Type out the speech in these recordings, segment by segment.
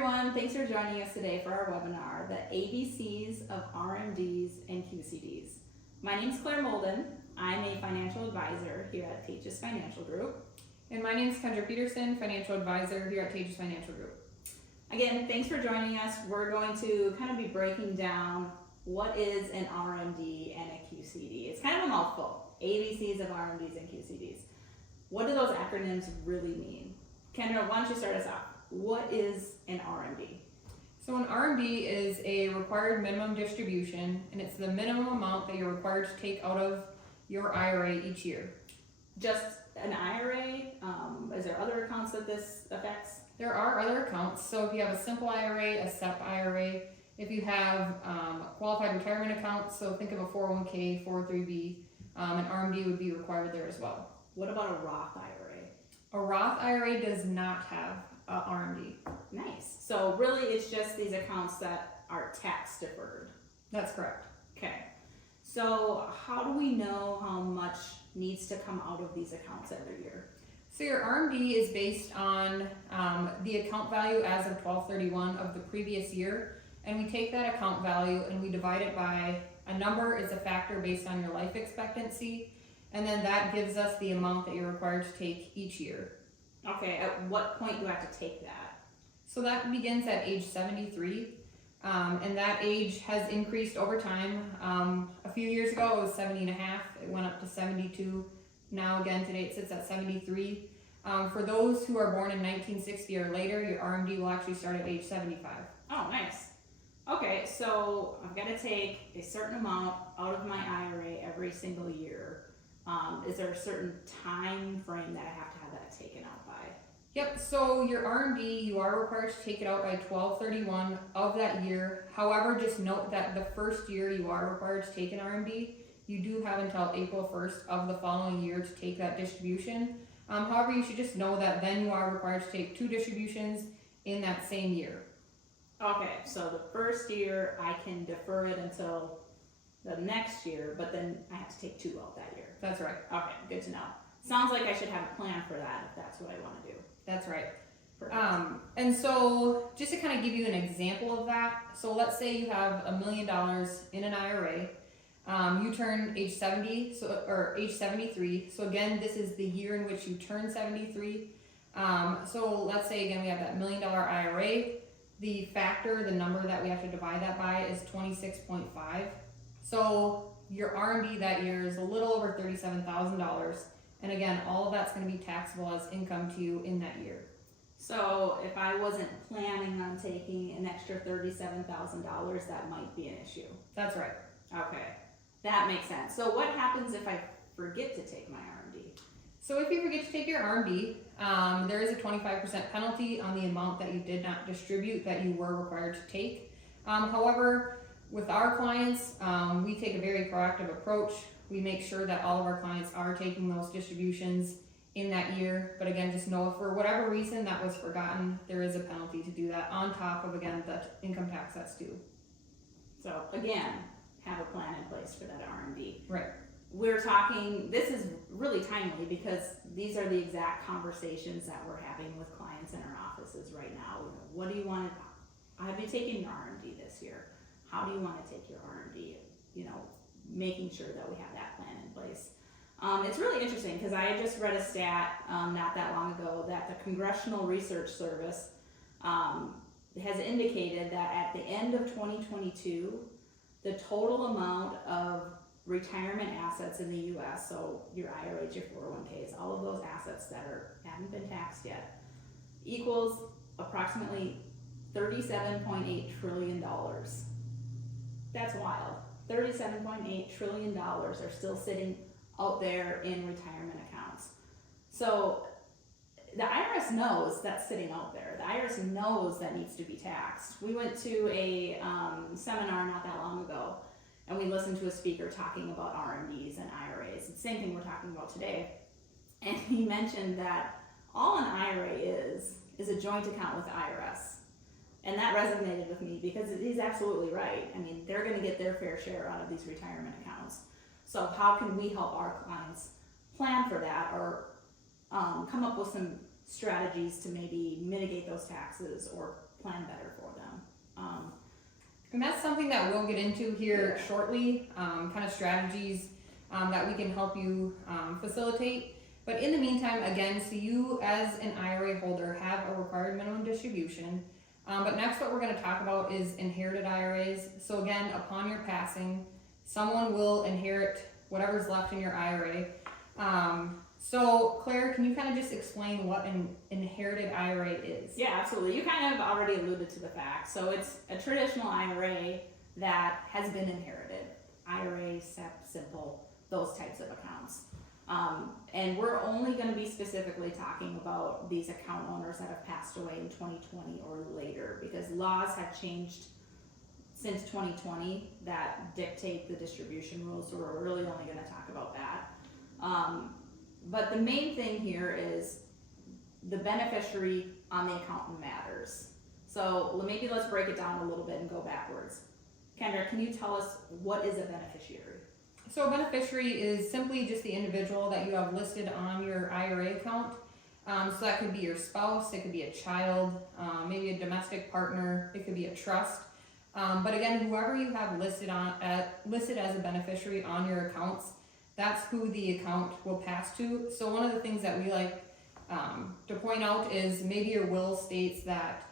everyone, thanks for joining us today for our webinar, the ABCs of RMDs and QCDs. My name is Claire Molden. I'm a financial advisor here at Tejas Financial Group. And my name is Kendra Peterson, financial advisor here at Tejas Financial Group. Again, thanks for joining us. We're going to kind of be breaking down what is an RMD and a QCD. It's kind of a mouthful, ABCs of RMDs and QCDs. What do those acronyms really mean? Kendra, why don't you start us off? What is an RMD? So an RMD is a required minimum distribution, and it's the minimum amount that you're required to take out of your IRA each year. Just an IRA? Is there other accounts that this affects? There are other accounts. So if you have a simple IRA, a SEP IRA, if you have a qualified retirement account, so think of a 401k, 403b, an RMD would be required there as well. What about a Roth IRA? A Roth IRA does not have a RMD. Nice. So really it's just these accounts that are tax deferred. That's correct. Okay. So how do we know how much needs to come out of these accounts every year? So your RMD is based on the account value as of 12/31 of the previous year, and we take that account value and we divide it by a number is a factor based on your life expectancy, and then that gives us the amount that you're required to take each year. Okay, at what point do I have to take that? So that begins at age 73, and that age has increased over time. A few years ago it was 70 and a half, it went up to 72. Now again today it sits at 73. For those who are born in 1960 or later, your RMD will actually start at age 75. Oh, nice. Okay, so I've got to take a certain amount out of my IRA every single year. Is there a certain time frame that I have to have that taken out by? Yep, so your RMD, you are required to take it out by 12/31 of that year. However, just note that the first year you are required to take an RMD, you do have until April 1st of the following year to take that distribution. However, you should just know that then you are required to take 2 distributions in that same year. Okay, so the first year I can defer it until the next year, but then I have to take 2 out that year. That's right. Okay, good to know. Sounds like I should have a plan for that if that's what I want to do. That's right. Perfect. And so just to kind of give you an example of that, so let's say you have $1 million in an IRA. You turn age 70, or age 73. So again, this is the year in which you turn 73. So let's say again we have that $1 million IRA. The factor, the number that we have to divide that by is 26.5. So your RMD that year is a little over $37,000. And again, all of that's going to be taxable as income to you in that year. So if I wasn't planning on taking an extra $37,000, that might be an issue. That's right. Okay, that makes sense. So what happens if I forget to take my RMD? So if you forget to take your RMD, there is a 25% penalty on the amount that you did not distribute that you were required to take. However, with our clients, we take a very proactive approach. We make sure that all of our clients are taking those distributions in that year. But again, just know if for whatever reason that was forgotten, there is a penalty to do that on top of, again, the income tax that's due. So again, have a plan in place for that RMD. Right. We're talking, this is really timely because these are the exact conversations that we're having with clients in our offices right now. What do you want to, have you taken your RMD this year? How do you want to take your RMD? Making sure that we have that plan in place. It's really interesting because I had just read a stat not that long ago that the Congressional Research Service has indicated that at the end of 2022, the total amount of retirement assets in the U.S., so your IRAs, your 401ks, all of those assets that haven't been taxed yet, equals approximately $37.8 trillion. That's wild. $37.8 trillion are still sitting out there in retirement accounts. So the IRS knows that's sitting out there. The IRS knows that needs to be taxed. We went to a seminar not that long ago, and we listened to a speaker talking about RMDs and IRAs. It's the same thing we're talking about today. And he mentioned that all an IRA is a joint account with the IRS. And that resonated with me because he's absolutely right. I mean, they're going to get their fair share out of these retirement accounts. So how can we help our clients plan for that or come up with some strategies to maybe mitigate those taxes or plan better for them. And that's something that we'll get into here Yeah. shortly, kind of strategies that we can help you facilitate. But in the meantime, again, so you as an IRA holder have a required minimum distribution. But next what we're going to talk about is inherited IRAs. So again, upon your passing, someone will inherit whatever's left in your IRA. So Claire, can you kind of just explain what an inherited IRA is? Yeah, absolutely. You kind of already alluded to the fact. So it's a traditional IRA that has been inherited. IRA, SEP, simple, those types of accounts. And we're only going to be specifically talking about these account owners that have passed away in 2020 or later, because laws have changed since 2020 that dictate the distribution rules, so we're really only going to talk about that. But the main thing here is the beneficiary on the account matters. So maybe let's break it down a little bit and go backwards. Kendra, can you tell us what is a beneficiary? So a beneficiary is simply just the individual that you have listed on your IRA account. So that could be your spouse, it could be a child, maybe a domestic partner, it could be a trust. But again, whoever you have listed as a beneficiary on your accounts, that's who the account will pass to. So one of the things that we like to point out is maybe your will states that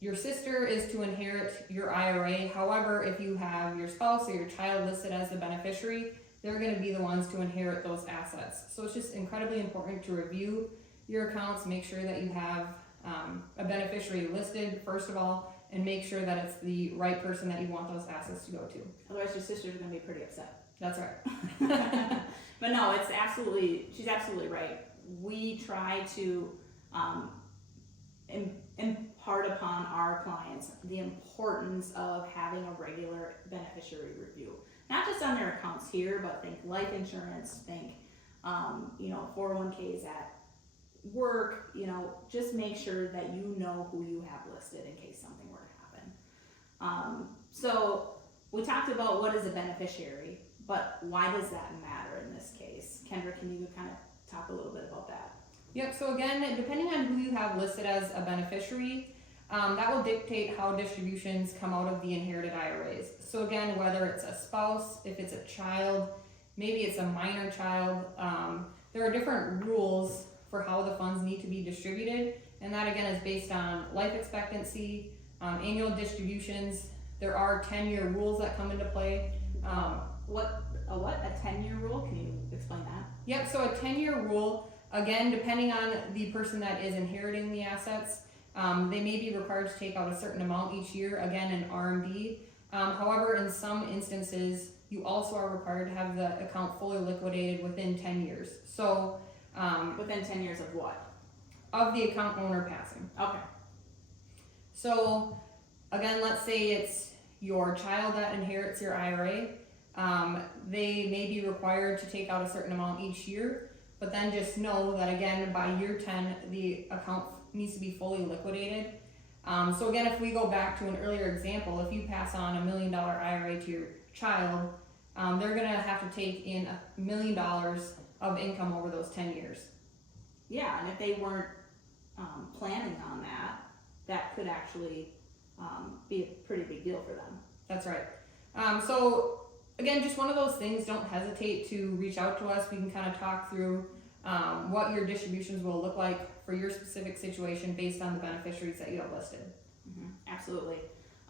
your sister is to inherit your IRA. However, if you have your spouse or your child listed as the beneficiary, they're going to be the ones to inherit those assets. So it's just incredibly important to review your accounts, make sure that you have a beneficiary listed, first of all, and make sure that it's the right person that you want those assets to go to. Otherwise, your sister's going to be pretty upset. That's right. But no, she's absolutely right. We try to impart upon our clients the importance of having a regular beneficiary review. Not just on their accounts here, but think life insurance, think 401ks at work, just make sure that you know who you have listed in case something were to happen. So we talked about what is a beneficiary, but why does that matter in this case? Kendra, can you kind of talk a little bit about that? Yep, so again, depending on who you have listed as a beneficiary, that will dictate how distributions come out of the inherited IRAs. So again, whether it's a spouse, if it's a child, maybe it's a minor child, there are different rules for how the funds need to be distributed, and that again is based on life expectancy, annual distributions. There are 10-year rules that come into play. A 10-year rule? Can you explain that? Yep, so a 10-year rule, again, depending on the person that is inheriting the assets, they may be required to take out a certain amount each year, again, an RMD. However, in some instances, you also are required to have the account fully liquidated within 10 years. So, within 10 years of what? Of the account owner passing. Okay. So, again, let's say it's your child that inherits your IRA. They may be required to take out a certain amount each year, but then just know that again, by year 10, the account needs to be fully liquidated. So again, if we go back to an earlier example, if you pass on $1 million IRA to your child, they're gonna have to take in $1 million of income over those 10 years. Yeah, and if they weren't planning on that, that could actually be a pretty big deal for them. That's right. So again, just one of those things, don't hesitate to reach out to us. We can kind of talk through what your distributions will look like for your specific situation based on the beneficiaries that you have listed. Mm-hmm. Absolutely.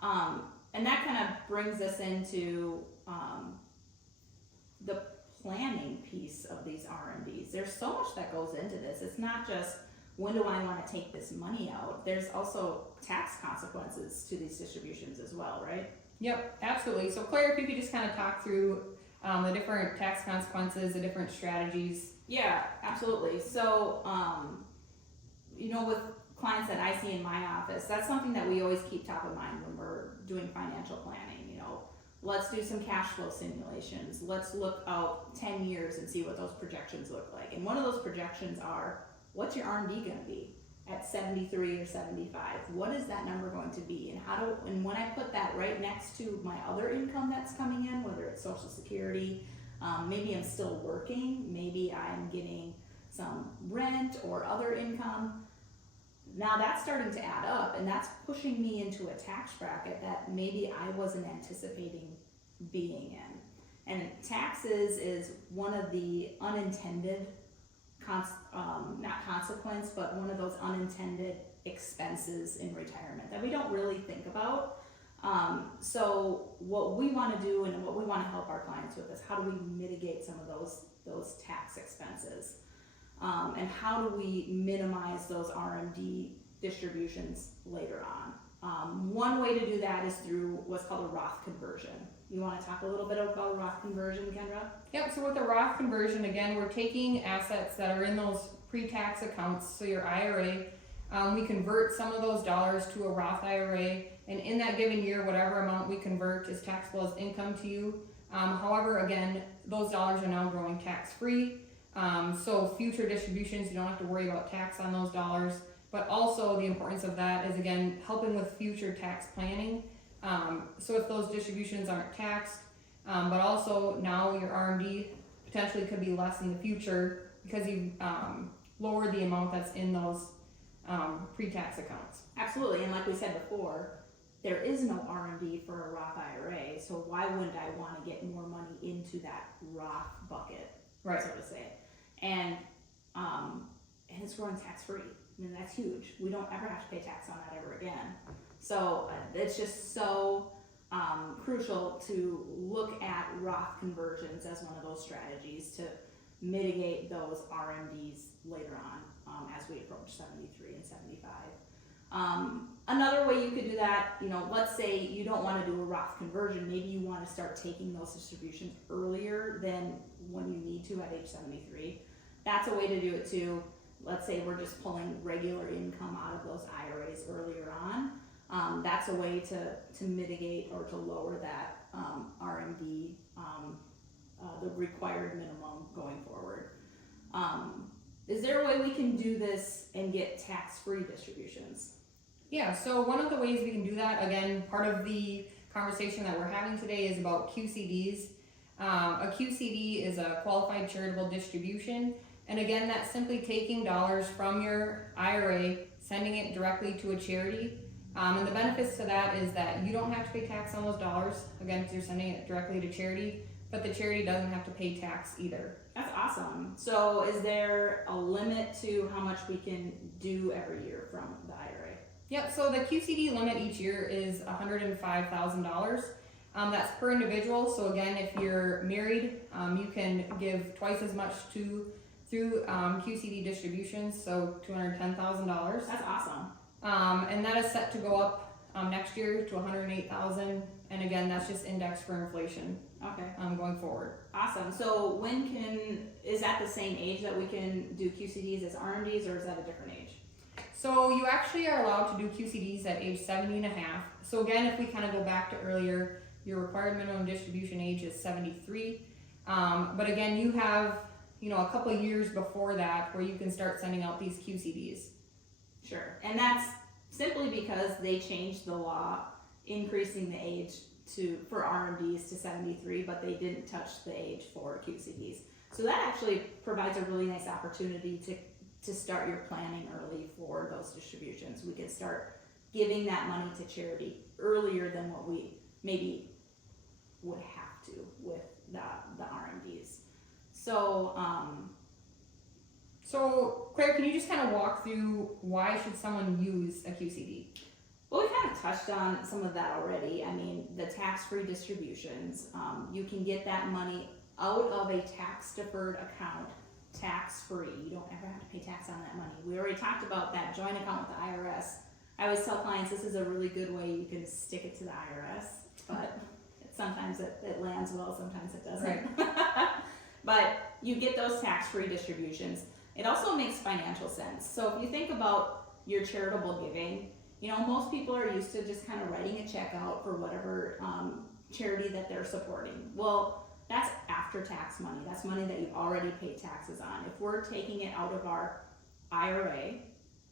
And that kind of brings us into the planning piece of these RMDs. There's so much that goes into this. It's not just when do I want to take this money out. There's also tax consequences to these distributions as well, right? Yep, absolutely. So Claire, if you could just kind of talk through the different tax consequences, the different strategies. Yeah, absolutely. So, with clients that I see in my office, that's something that we always keep top of mind when we're doing financial planning. Let's do some cash flow simulations. Let's look out 10 years and see what those projections look like. And one of those projections are, what's your RMD going to be at 73 or 75? What is that number going to be? And when I put that right next to my other income that's coming in, whether it's Social Security, maybe I'm still working, maybe I'm getting some rent or other income, now that's starting to add up, and that's pushing me into a tax bracket that maybe I wasn't anticipating being in. And taxes is one of the unintended, not consequence, but one of those unintended expenses in retirement that we don't really think about. So what we want to do and what we want to help our clients with is how do we mitigate some of those tax expenses, and how do we minimize those RMD distributions later on. One way to do that is through what's called a Roth conversion. You want to talk a little bit about Roth conversion, Kendra? Yep, so with the Roth conversion, again, we're taking assets that are in those pre-tax accounts, so your IRA, we convert some of those dollars to a Roth IRA, and in that given year, whatever amount we convert is taxable as income to you. However, again, those dollars are now growing tax-free, so future distributions, you don't have to worry about tax on those dollars, but also the importance of that is, again, helping with future tax planning. So if those distributions aren't taxed, but also now your RMD potentially could be less in the future because you've lowered the amount that's in those pre-tax accounts. Absolutely, and like we said before, there is no RMD for a Roth IRA, so why wouldn't I want to get more money into that Roth bucket, Right. so to say? And it's growing tax-free. I mean, that's huge. We don't ever have to pay tax on that ever again. So it's just so crucial to look at Roth conversions as one of those strategies to mitigate those RMDs later on as we approach 73 and 75. Another way you could do that, let's say you don't want to do a Roth conversion, maybe you want to start taking those distributions earlier than when you need to at age 73. That's a way to do it too. Let's say we're just pulling regular income out of those IRAs earlier on. That's a way to mitigate or to lower that RMD, the required minimum going forward. Is there a way we can do this and get tax-free distributions? Yeah, so one of the ways we can do that, again, part of the conversation that we're having today is about QCDs. A QCD is a Qualified Charitable Distribution, and again, that's simply taking dollars from your IRA, sending it directly to a charity. And the benefits to that is that you don't have to pay tax on those dollars, again, because you're sending it directly to charity, but the charity doesn't have to pay tax either. That's awesome. So is there a limit to how much we can do every year from the IRA? Yep, so the QCD limit each year is $105,000. That's per individual, so again, if you're married, you can give twice as much through QCD distributions, so $210,000. That's awesome. And that is set to go up next year to $108,000, and again, that's just indexed for inflation. Okay. Going forward. Awesome. So is that the same age that we can do QCDs as RMDs, or is that a different age? So you actually are allowed to do QCDs at age 70 and a half. So again, if we kind of go back to earlier, your required minimum distribution age is 73. But again, you have, a couple of years before that where you can start sending out these QCDs. Sure. And that's simply because they changed the law, increasing the age for RMDs to 73, but they didn't touch the age for QCDs. So that actually provides a really nice opportunity to start your planning early for those distributions. We can start giving that money to charity earlier than what we maybe would have to with the RMDs. So Claire, can you just kind of walk through why should someone use a QCD? Well, we kind of touched on some of that already. I mean, the tax-free distributions, you can get that money out of a tax-deferred account tax-free. You don't ever have to pay tax on that money. We already talked about that joint account with the IRS. I always tell clients this is a really good way you can stick it to the IRS, but sometimes it lands well, sometimes it doesn't. Right. But you get those tax-free distributions. It also makes financial sense. So if you think about your charitable giving, most people are used to just kind of writing a check out for whatever charity that they're supporting. Well, that's after-tax money. That's money that you've already paid taxes on. If we're taking it out of our IRA,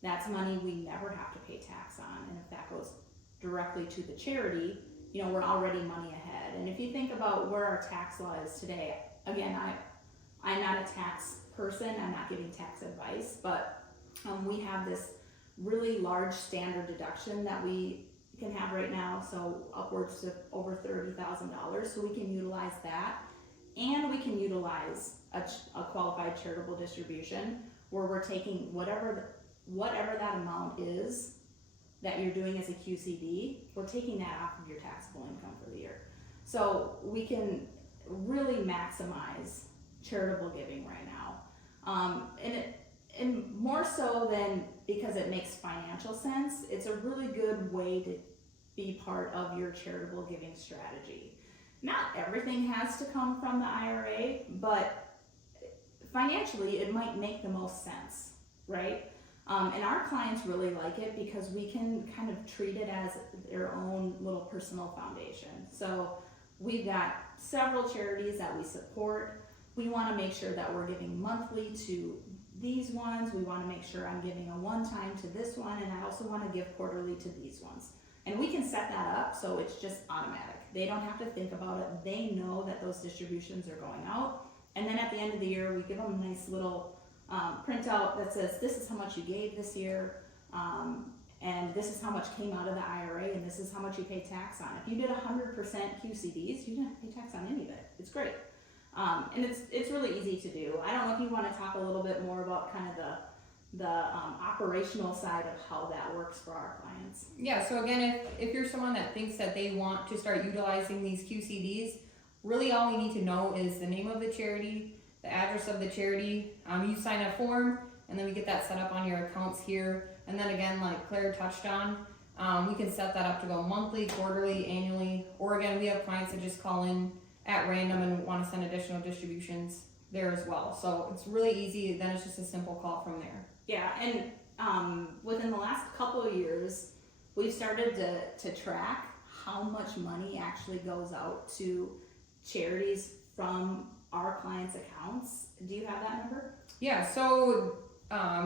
that's money we never have to pay tax on. And if that goes directly to the charity, we're already money ahead. And if you think about where our tax law is today, again, I'm not a tax person. I'm not giving tax advice, but we have this really large standard deduction that we can have right now, so upwards to over $30,000. So we can utilize that, and we can utilize a qualified charitable distribution where we're taking whatever that amount is that you're doing as a QCD, we're taking that off of your taxable income for the year. So we can really maximize charitable giving right now. And more so than because it makes financial sense, it's a really good way to be part of your charitable giving strategy. Not everything has to come from the IRA, but financially it might make the most sense, right? And our clients really like it because we can kind of treat it as their own little personal foundation. So we've got several charities that we support. We want to make sure that we're giving monthly to these ones. We want to make sure I'm giving a one-time to this one, and I also want to give quarterly to these ones. And we can set that up so it's just automatic. They don't have to think about it. They know that those distributions are going out. And then at the end of the year, we give them a nice little printout that says, this is how much you gave this year, and this is how much came out of the IRA, and this is how much you pay tax on. If you did 100% QCDs, you didn't have to pay tax on any of it. It's great. And it's really easy to do. I don't know if you want to talk a little bit more about kind of the operational side of how that works for our clients. Yeah, so again, if you're someone that thinks that they want to start utilizing these QCDs, really all we need to know is the name of the charity, the address of the charity. You sign a form, and then we get that set up on your accounts here. And then again, like Claire touched on, we can set that up to go monthly, quarterly, annually, or again, we have clients that just call in at random and want to send additional distributions there as well. So it's really easy. Then it's just a simple call from there. Yeah, and within the last couple of years, we've started to track how much money actually goes out to charities from our clients' accounts. Do you have that number? Yeah, so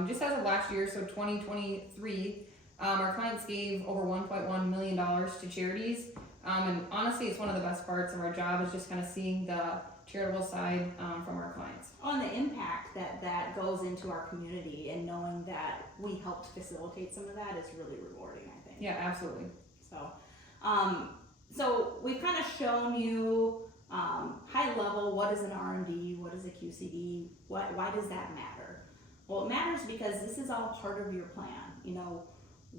just as of last year, so 2023, our clients gave over $1.1 million to charities. And honestly, it's one of the best parts of our job is just kind of seeing the charitable side from our clients. Oh, and the impact that goes into our community, and knowing that we helped facilitate some of that is really rewarding, I think. Yeah, absolutely. So we've kind of shown you high level, what is an RMD, what is a QCD, why does that matter? Well, it matters because this is all part of your plan. You know,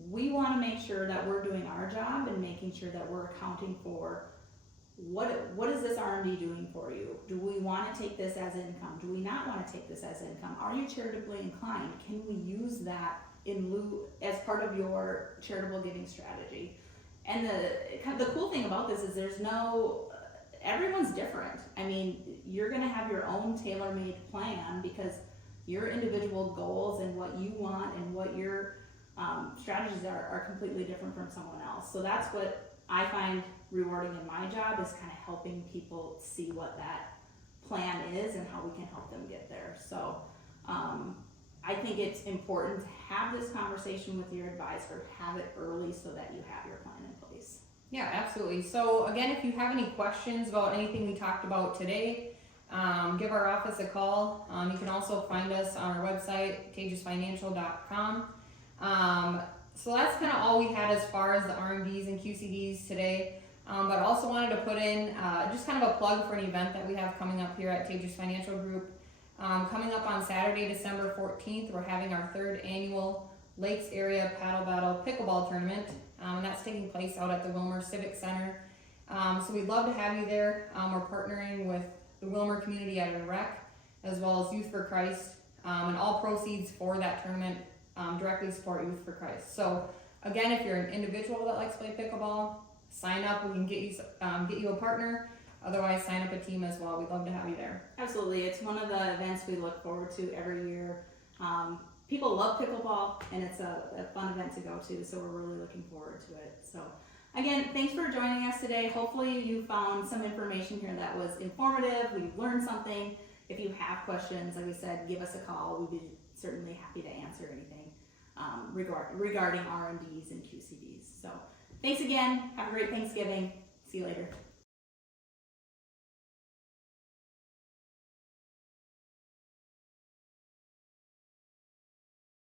we want to make sure that we're doing our job and making sure that we're accounting for what is this RMD doing for you? Do we want to take this as income? Do we not want to take this as income? Are you charitably inclined? Can we use that in lieu as part of your charitable giving strategy? And the cool thing about this is everyone's different. I mean, you're going to have your own tailor-made plan because your individual goals and what you want and what your strategies are completely different from someone else. So that's what I find rewarding in my job, is kind of helping people see what that plan is and how we can help them get there. So I think it's important to have this conversation with your advisor, have it early so that you have your plan in place. Yeah, absolutely. So again, if you have any questions about anything we talked about today, give our office a call. You can also find us on our website, tejas.financial.com. So that's kind of all we had as far as the RMDs and QCDs today. But I also wanted to put in just kind of a plug for an event that we have coming up here at Tejas Financial Group. Coming up on Saturday, December 14th, we're having our 3rd annual Lakes Area Paddle Battle Pickleball Tournament. And that's taking place out at the Wilmer Civic Center. So we'd love to have you there. We're partnering with the Wilmer Community at a Rec, as well as Youth for Christ. And all proceeds for that tournament directly support Youth for Christ. So again, if you're an individual that likes to play pickleball, sign up. We can get you a partner. Otherwise, sign up a team as well. We'd love to have you there. Absolutely. It's one of the events we look forward to every year. People love pickleball, and it's a fun event to go to, so we're really looking forward to it. So again, thanks for joining us today. Hopefully you found some information here that was informative. We've learned something. If you have questions, like we said, give us a call. We'd be certainly happy to answer anything regarding RMDs and QCDs. So thanks again. Have a great Thanksgiving. See you later.